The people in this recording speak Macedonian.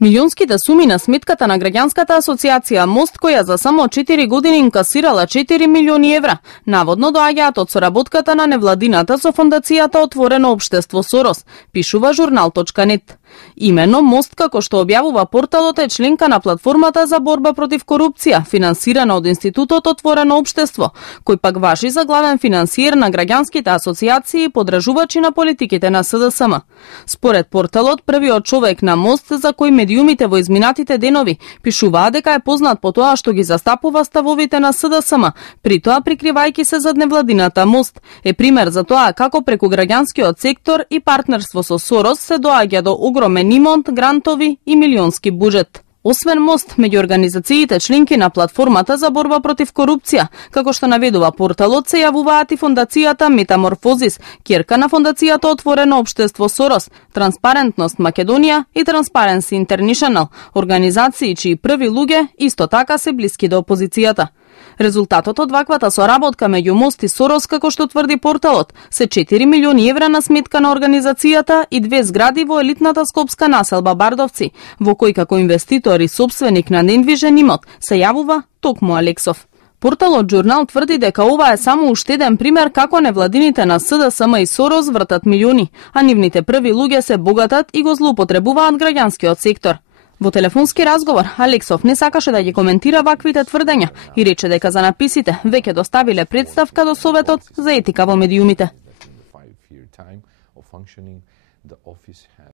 Милионските суми на сметката на граѓанската асоциација Мост, која за само 4 години инкасирала 4 милиони евра, наводно доаѓаат од соработката на невладината со фондацијата Отворено општество Сорос, пишува журнал.нет. Именно Мост, како што објавува порталот, е членка на платформата за борба против корупција, финансирана од Институтот Отворено општество, кој пак важи за главен финансиер на граѓанските асоциации и подржувачи на политиките на СДСМ. Според порталот, првиот човек на Мост, за кој медиумите во изминатите денови пишуваа дека е познат по тоа што ги застапува ставовите на СДСМ, при тоа прикривајќи се зад невладината Мост, е пример за тоа како преку граѓанскиот сектор и партнерство со Сорос се доаѓа до огромен имонт, грантови и милионски буџет. Освен Мост, меѓу организациите членки на платформата за борба против корупција, како што наведува порталот, се јавуваат и фондацијата Метаморфозис, ќерка на фондацијата Отворено општество Сорос, Транспарентност Македонија и Transparency International, организации чии први луѓе исто така се блиски до опозицијата. Резултатот од ваквата соработка меѓу Мост и Сорос, како што тврди порталот, се 4 милиони евра на сметка на организацијата и 2 згради во елитната скопска населба Бардовци, во кој како инвеститор и сопственик на недвижен имот се јавува токму Алексов. Порталот Журнал тврди дека ова е само уште еден пример како невладините на СДСМ и Сорос вртат милиони, а нивните први луѓе се богатат и го злоупотребуваат граѓанскиот сектор. Во телефонски разговор, Алексов не сакаше да ги коментира ваквите тврдења и рече дека за написите веќе доставиле представка до Советот за етика во медиумите.